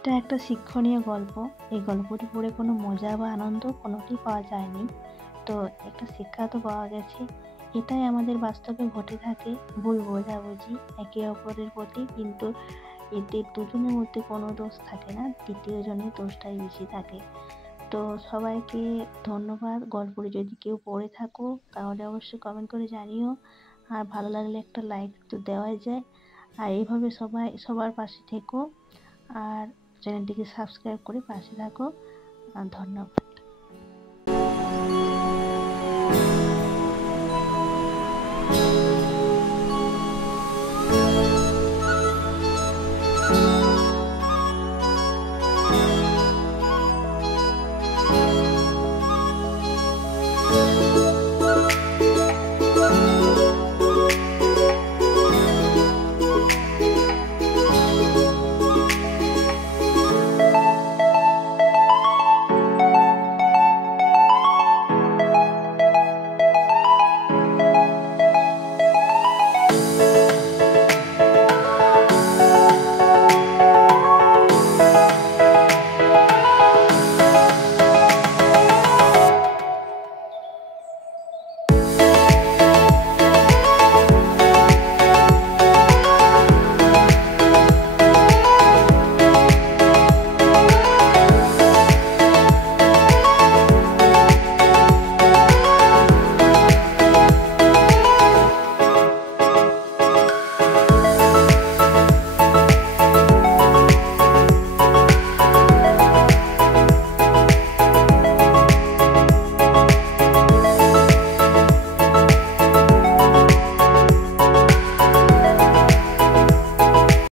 এটা একটা শিক্ষণীয় গল্প। এই গল্পটি পড়ে কোনো মজা বা আনন্দ কোনোটি পাওয়া যায়নি, তো একটা শিক্ষা তো পাওয়া গেছে। এটাই আমাদের বাস্তবে ঘটে থাকে, ভুল বোঝাবুঝি একে অপরের প্রতি, কিন্তু এতে দুজনের মধ্যে কোনো দোষ থাকে না, তৃতীয় জনের দোষটাই বেশি থাকে। তো সবাইকে ধন্যবাদ। গল্পটি যদি কেউ পড়ে থাকো তাহলে অবশ্যই কমেন্ট করে জানিও, আর ভালো লাগলে একটা লাইক তো দেওয়াই যায়। আর এইভাবে সবাই সবার পাশে থেকো, আর চ্যানেলটিকে সাবস্ক্রাইব করে পাশে থাকো। ধন্যবাদ।